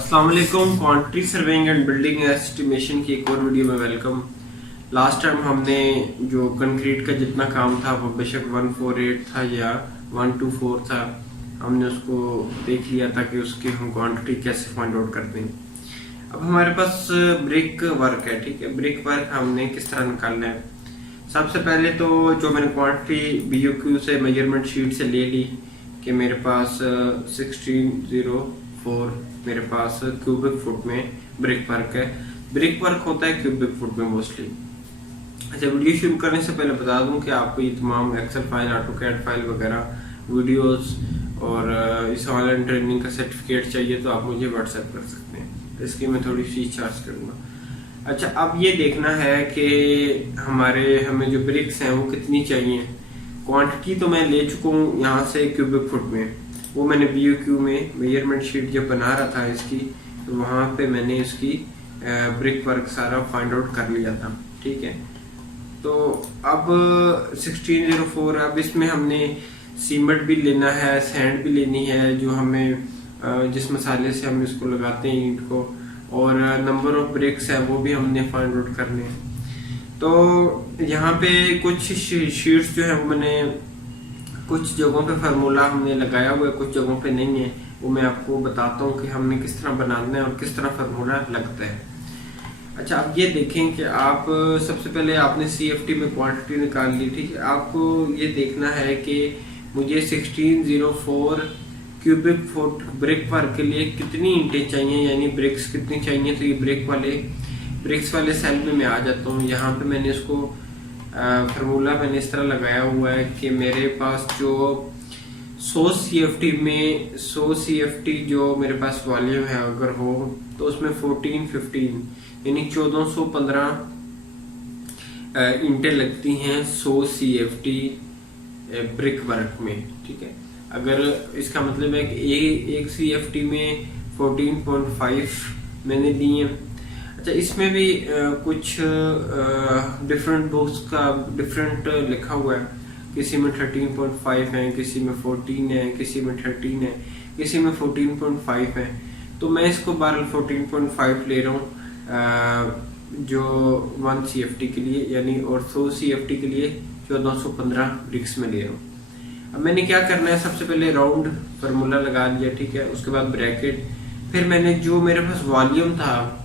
अस्सलाम वालेकुम। Quantity surveying and building estimation की एक और वीडियो में वेलकम। लास्ट टाइम हमने जो कंक्रीट का जितना काम था वो बेशक 148 था या 124 था, हमने उसको देख लिया था कि उसकी हम क्वांटिटी कैसे फाइंड आउट करते हैं। अब हमारे पास ब्रिक वर्क है, ठीक है। ब्रिक वर्क हमने किस तरह निकालना है। सबसे पहले तो जो मैंने क्वांटिटी BOQ से मेजरमेंट शीट से ले ली कि मेरे पास 1604 मेरे पास क्यूबिक फुट में ब्रिक वर्क है। ब्रिक वर्क होता है क्यूबिक फुट में मोस्टली। अच्छा, वीडियो शुरू करने से पहले बता दूं कि आपको ये तमाम एक्सेल फाइल, ऑटोकैड फाइल वगैरह, वीडियोस और इस ऑनलाइन ट्रेनिंग का सर्टिफिकेट चाहिए तो आप मुझे व्हाट्सएप कर सकते हैं। इसकी मैं थोड़ी फीस चार्ज करूंगा। अच्छा, अब ये देखना है कि हमें जो ब्रिक्स हैं वो कितनी चाहिए। क्वांटिटी तो मैं ले चुका हूँ यहाँ से क्यूबिक फुट में, वो मैंने BOQ में मेजरमेंट शीट जब बना रहा था इसकी, तो वहाँ पे मैंने इसकी ब्रिक वर्क सारा फाइंड आउट कर लिया था, ठीक है। तो अब 1604, अब इसमें हमने सीमेंट भी लेना है, सैंड भी लेनी है, जो हमें जिस मसाले से हम इसको लगाते हैं ईंट को, और नंबर ऑफ ब्रिक्स है वो भी हमने फाइंड आउट करने हैं। तो यहाँ पे कुछ शीट्स जो है वो मैंने कुछ जगहों पे फार्मूला हमने लगाया हुआ है, कुछ जगहों पे नहीं है। वो मैं आपको बताता हूँ कि हमने किस तरह बनाना है और किस तरह फार्मूला लगता है। अच्छा, अब ये देखें कि आप सबसे पहले आपने CFT में क्वांटिटी निकाल ली, ठीक है। आपको ये देखना है कि मुझे 1604 क्यूबिक फुट ब्रिक वर्क के लिए कितनी ईंटें चाहिए, यानी ब्रिक्स कितनी चाहिए। तो ये ब्रिक्स वाले सेल में मैं आ जाता हूँ। यहाँ पे मैंने इसको फार्मूला मैंने इस तरह लगाया हुआ है कि मेरे पास जो 100 CFT जो मेरे पास वॉल्यूम है अगर हो, तो उसमें 1415 यानी 1415 ईंटें लगती हैं 100 CFT ब्रिक वर्क में, ठीक है। अगर इसका मतलब है कि एक CFT में 14.5 मैंने ली है। अच्छा, इसमें भी कुछ डिफरेंट बुक्स का डिफरेंट लिखा हुआ है। किसी में 13.5 है, किसी में 14 है, किसी में 13 है, किसी में 14.5 है। तो मैं इसको 14.5 ले रहा हूँ जो 1 CFT के लिए, यानी और 100 CFT के लिए 1415 ब्रिक्स में ले रहा हूँ। अब मैंने क्या करना है, सबसे पहले राउंड फार्मूला लगा लिया, ठीक है। उसके बाद ब्रैकेट, फिर मैंने जो मेरे पास वॉल्यूम था,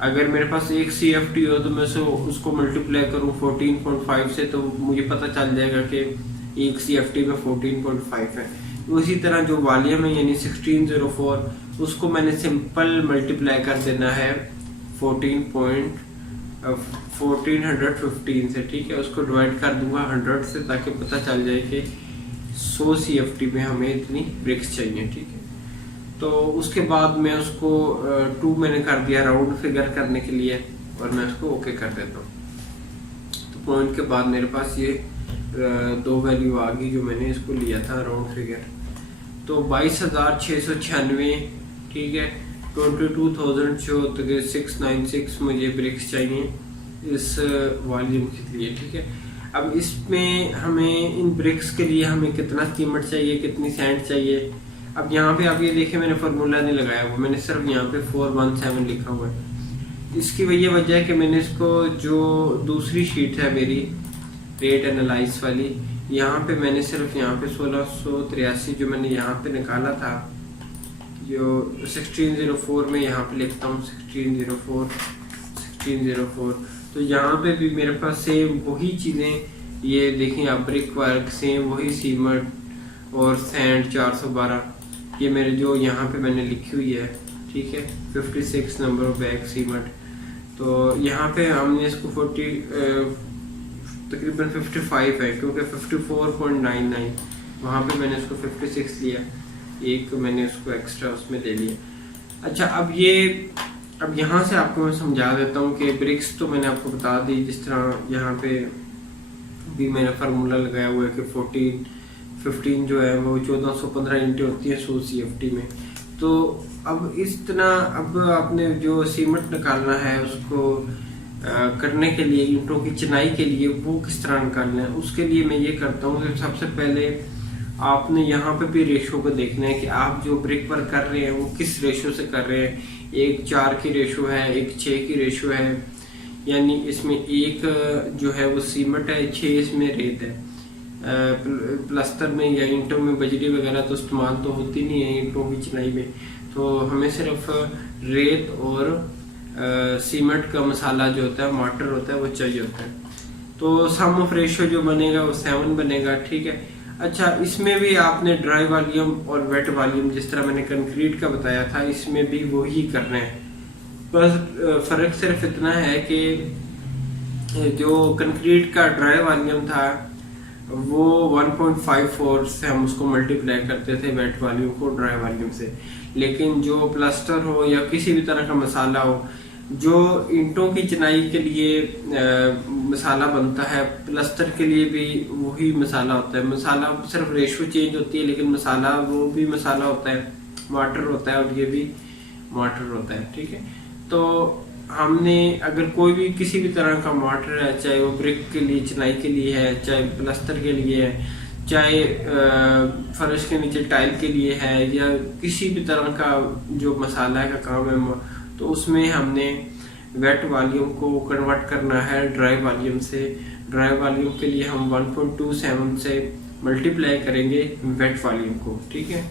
अगर मेरे पास एक CFT हो तो मैं उसको मल्टीप्लाई करूँ 14.5 से, तो मुझे पता चल जाएगा कि एक CFT में 14.5 है। उसी तरह जो वॉल्यूम है यानी 1604, उसको मैंने सिंपल मल्टीप्लाई कर देना है 1415 से, ठीक है। उसको डिवाइड कर दूंगा 100 से, ताकि पता चल जाए कि 100 CFT में हमें इतनी ब्रिक्स चाहिए, ठीक है। तो उसके बाद मैं उसको 2 मैंने कर दिया राउंड फिगर करने के लिए, और मैं उसको ओके कर देता हूँ। तो पॉइंट के बाद मेरे पास ये 2 वैल्यू आ गई जो मैंने इसको लिया था राउंड फिगर। तो 22,696, ठीक है। 22,696 मुझे ब्रिक्स चाहिए इस वॉल्यूम के लिए, ठीक है। अब इसमें हमें इन ब्रिक्स के लिए हमें कितना सीमेंट चाहिए, कितनी सैंड चाहिए। अब यहाँ पे आप ये देखें, मैंने फार्मूला नहीं लगाया हुआ, मैंने सिर्फ यहाँ पे 417 लिखा हुआ है। इसकी वजह है कि मैंने इसको जो दूसरी शीट है मेरी रेट एनालाइज वाली, यहाँ पे मैंने सिर्फ यहाँ पे 1683 जो मैंने यहाँ पे निकाला था, जो 1604 में यहाँ पे लिखता हूँ 1604। तो यहाँ पे भी मेरे पास सेम वही चीजें, ये देखें आप, ब्रिक वर्क सेम वही, सीमेंट और सैंड 412, ये मेरे जो यहाँ पे मैंने लिखी हुई है, ठीक है। 56 नंबर ऑफ बैग सीमेंट। तो यहाँ पे हमने इसको तकरीबन 55 है, क्योंकि 54.99 वहाँ पे मैंने इसको 56 लिया, एक मैंने उसको एक्स्ट्रा उसमें ले लिया। अच्छा, अब यहाँ से आपको मैं समझा देता हूँ कि ब्रिक्स तो मैंने आपको बता दी, जिस तरह यहाँ पे भी मैंने फार्मूला लगाया हुआ है कि 15 जो है वो 1415 ईंटें होती है 100 CFT में। तो अब इस तरह अब आपने जो सीमेंट निकालना है उसको करने के लिए, ईंटों की चिनाई के लिए वो किस तरह निकालना है, उसके लिए मैं ये करता हूँ कि सबसे पहले आपने यहाँ पे भी रेशो को देखना है कि आप जो ब्रिक वर्क कर रहे हैं वो किस रेशो से कर रहे हैं। 1:4 की रेशो है, 1:6 की रेशो है, यानी इसमें 1 जो है वो सीमेंट है, 6 इसमें रेत है। प्लास्टर में या ईंटों में बजरी वगैरह तो इस्तेमाल तो होती नहीं है ईंटों की चिनाई में, तो हमें सिर्फ रेत और सीमेंट का मसाला जो होता है, मॉर्टर होता है, वो चाहिए होता है। तो सम ऑफ रेशो जो बनेगा वो 7 बनेगा, ठीक है। अच्छा, इसमें भी आपने ड्राई वॉल्यूम और वेट वॉल्यूम जिस तरह मैंने कंक्रीट का बताया था, इसमें भी वही करना है। बस फर्क सिर्फ इतना है कि जो कंक्रीट का ड्राई वॉल्यूम था वो 1.54 से हम उसको मल्टीप्लाई करते थे वेट वॉल्यूम को ड्राई वॉल्यूम से, लेकिन जो प्लास्टर हो या किसी भी तरह का मसाला हो, जो ईंटों की चिनाई के लिए मसाला बनता है, प्लास्टर के लिए भी वही मसाला होता है। मसाला सिर्फ रेशो चेंज होती है, लेकिन मसाला वो भी मसाला होता है, मॉर्टर होता है और ये भी मॉर्टर होता है, ठीक है। तो हमने अगर कोई भी किसी भी तरह का मॉर्टर है, चाहे वो ब्रिक के लिए, चिनाई के लिए है, चाहे प्लास्टर के लिए है, चाहे फर्श के नीचे टाइल के लिए है, या किसी भी तरह का जो मसाला का काम है, तो उसमें हमने वेट वॉल्यूम को कन्वर्ट करना है ड्राई वॉल्यूम से। ड्राई वॉल्यूम के लिए हम 1.27 से मल्टीप्लाई करेंगे वेट वॉल्यूम को, ठीक है।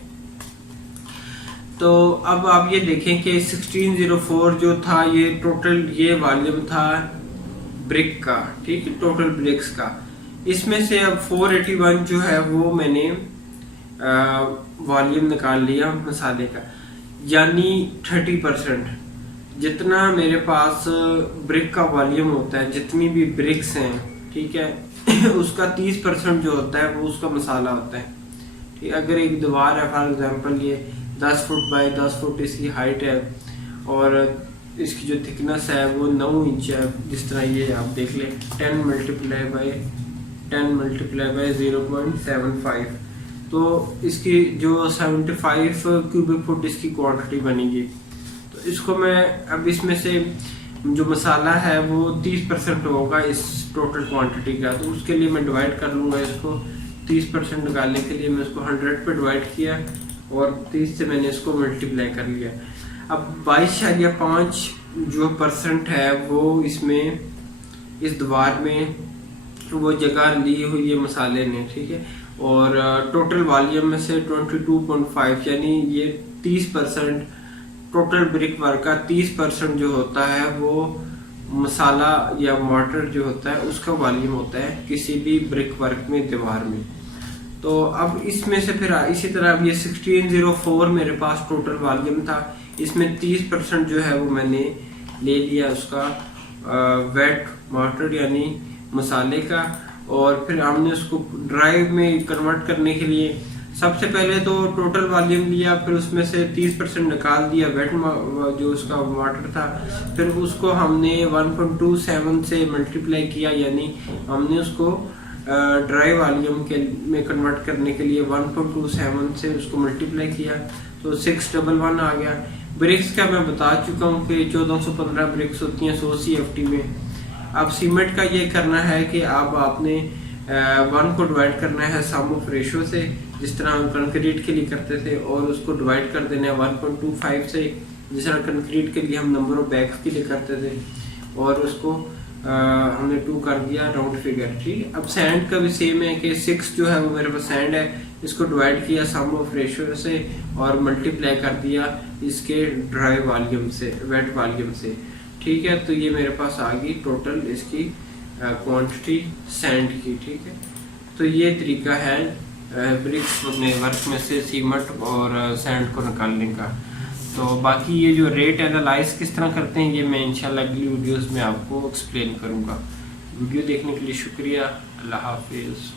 तो अब आप ये देखें कि 1604 जो था ये टोटल ये वॉल्यूम था ब्रिक का, ठीक है, टोटल ब्रिक्स का। इसमें से अब 481 जो है वो मैंने वॉल्यूम निकाल लिया मसाले का, यानी 30%। जितना मेरे पास ब्रिक का वॉल्यूम होता है, जितनी भी ब्रिक्स हैं, ठीक है, उसका 30% जो होता है वो उसका मसाला होता है, ठीक। अगर एक दीवार है, फॉर एग्जांपल ये 10 फुट बाय 10 फुट इसकी हाइट है और इसकी जो थिकनेस है वो 9 इंच है, जिस तरह ये आप देख लें 10 मल्टीप्लाई बाय 0.75, तो इसकी जो 75 क्यूबिक फुट इसकी क्वांटिटी बनेगी। तो इसको मैं अब इसमें से जो मसाला है वो 30% होगा इस टोटल क्वांटिटी का, तो उसके लिए मैं डिवाइड कर लूँगा इसको। 30% निकालने के लिए मैं इसको 100 पे डिवाइड किया और 30 से मैंने इसको मल्टीप्लाई कर लिया। अब 22.5 जो % है वो इसमें इस दीवार में वो जगह ली हुई है मसाले ने, ठीक है। और टोटल वॉल्यूम में से 22.5 यानी ये 30% टोटल ब्रिक वर्क का 30% जो होता है वो मसाला या मॉर्टर जो होता है उसका वॉल्यूम होता है किसी भी ब्रिक वर्क में, दीवार में। तो अब इसमें से फिर इसी तरह अब ये 1604 मेरे पास टोटल वॉल्यूम था, इसमें 30% जो है वो मैंने ले लिया उसका वेट मॉर्टर यानी मसाले का, और फिर हमने उसको ड्राई में कन्वर्ट करने के लिए सबसे पहले तो टोटल वॉल्यूम लिया, फिर उसमें से 30% निकाल दिया वेट जो उसका मॉर्टर था, फिर उसको हमने 1.27 से मल्टीप्लाई किया, यानी हमने उसको ड्राई वॉल्यूम के में कन्वर्ट करने के लिए 1.27 से उसको मल्टीप्लाई किया, तो 611 आ गया। ब्रिक्स का मैं बता चुका हूँ कि 1415 ब्रिक्स होती हैं 100 CFT में। अब सीमेंट का ये करना है कि अब आपने 1 को डिवाइड करना है सम ऑफ रेशो से, जिस तरह हम कंक्रीट के लिए करते थे, और उसको डिवाइड कर देना है 1.25 से, जिस तरह कंक्रीट के लिए हम नंबर ऑफ बैग्स के लिए करते थे, और उसको हमने 2 कर दिया राउंड फिगर, ठीक। अब सैंड का भी सेम है कि 6 जो है वो मेरे पास सैंड है, इसको डिवाइड किया सम ऑफ रेशो से और मल्टीप्लाई कर दिया इसके ड्राई वॉल्यूम से, वेट वॉल्यूम से, ठीक है। तो ये मेरे पास आ गई टोटल इसकी क्वांटिटी सैंड की, ठीक है। तो ये तरीका है ब्रिक्स में वर्क में से सीमेंट और सैंड को निकालने का। तो बाकी ये जो रेट एनालाइज किस तरह करते हैं ये मैं इंशाल्लाह अगली वीडियोस में आपको एक्सप्लेन करूंगा। वीडियो देखने के लिए शुक्रिया। अल्लाह हाफिज़।